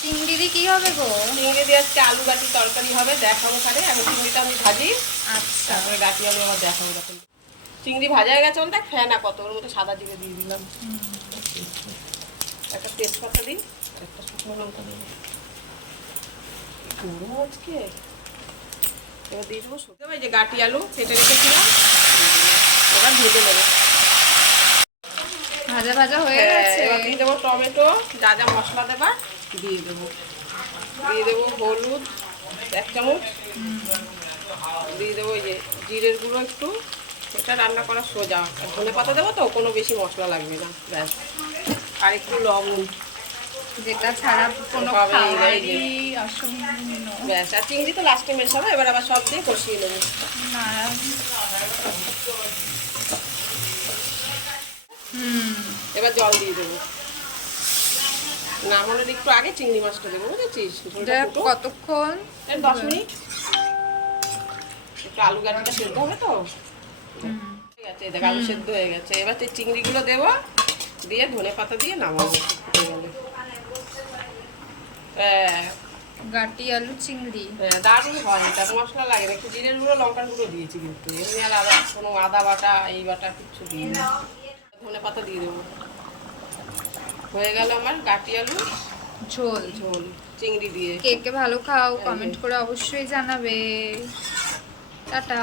চিংড়ি দিয়ে কি হবে গো? চিংড়ি দিয়ে আজকে আলু গাটি তরকারি হবে, দেখাবো খানে। এখন চিংড়িটা আমি ভাজি, আচ্ছা, তারপরে গাটি আলু আমার দেখাবো। তখন চিংড়ি ভাজা হয়ে গেছে, দেখ ফেনা কত, ওর মধ্যে সাদা জিরে দিয়ে দিলাম, একটা তেজপাতা দিই, একটা শুকনো লঙ্কা দিই। গরম আজকে, এবার দিয়ে দেবো শুকনো। এই যে গাটি আলু কেটে রেখেছিলাম, এবার ভেজে নেবো। ভাজা ভাজা হয়ে গেছে। এবার দিয়ে দেবো টমেটো, যা যা মশলা দেবার দিয়ে দেবো। দিয়ে দেবো হলুদ 1 চামচ, দিয়ে দেবো এই যে জিরের গুঁড়ো একটু। এটা রান্না করা সোজা, আর ধনে পাতা দেবো তো, কোনো বেশি মশলা লাগবে না, ব্যাস। আর একটু লবণ, যেটা ছাড়া কোনো হবে এই খাবারই যে। অসম্পূর্ণ। ব্যাস, আর চিংড়ি তো লাস্টে মেশাবো। এবার আবার সব দিয়ে কষিয়ে নেবো। না, এবার জল দিয়ে দেবো। নামানোর একটু আগে চিংড়ি মাছটা দেবো, বুঝেছিস? ঝোলটা এটা ফুটো। কতক্ষণ? 10 মিনিট। একটু আলু গাটিটা সেদ্ধ হবে তো। ঠিক আছে, দেখ আলু সেদ্ধ হয়ে গেছে। এবার এই চিংড়িগুলো দেবো, দিয়ে ধনে পাতা দিয়ে নামাবো। ফুটে গেলে গাটি আলু চিংড়ি দারুণ হয় এটা, মশলা লাগে না, একটু জিরের গুঁড়ো লঙ্কার গুঁড়ো দিয়েছি, কিন্তু এমনি আর আদা, কোনো আদা বাটা এই বাটা কিচ্ছু দিই না। ধনে পাতা দিয়ে দেবো। হয়ে গেল আমার গাটি আলু ঝোল। ঝোল চিংড়ি দিয়ে। কে কে ভালো খাও কমেন্ট করে অবশ্যই জানাবে। টাটা।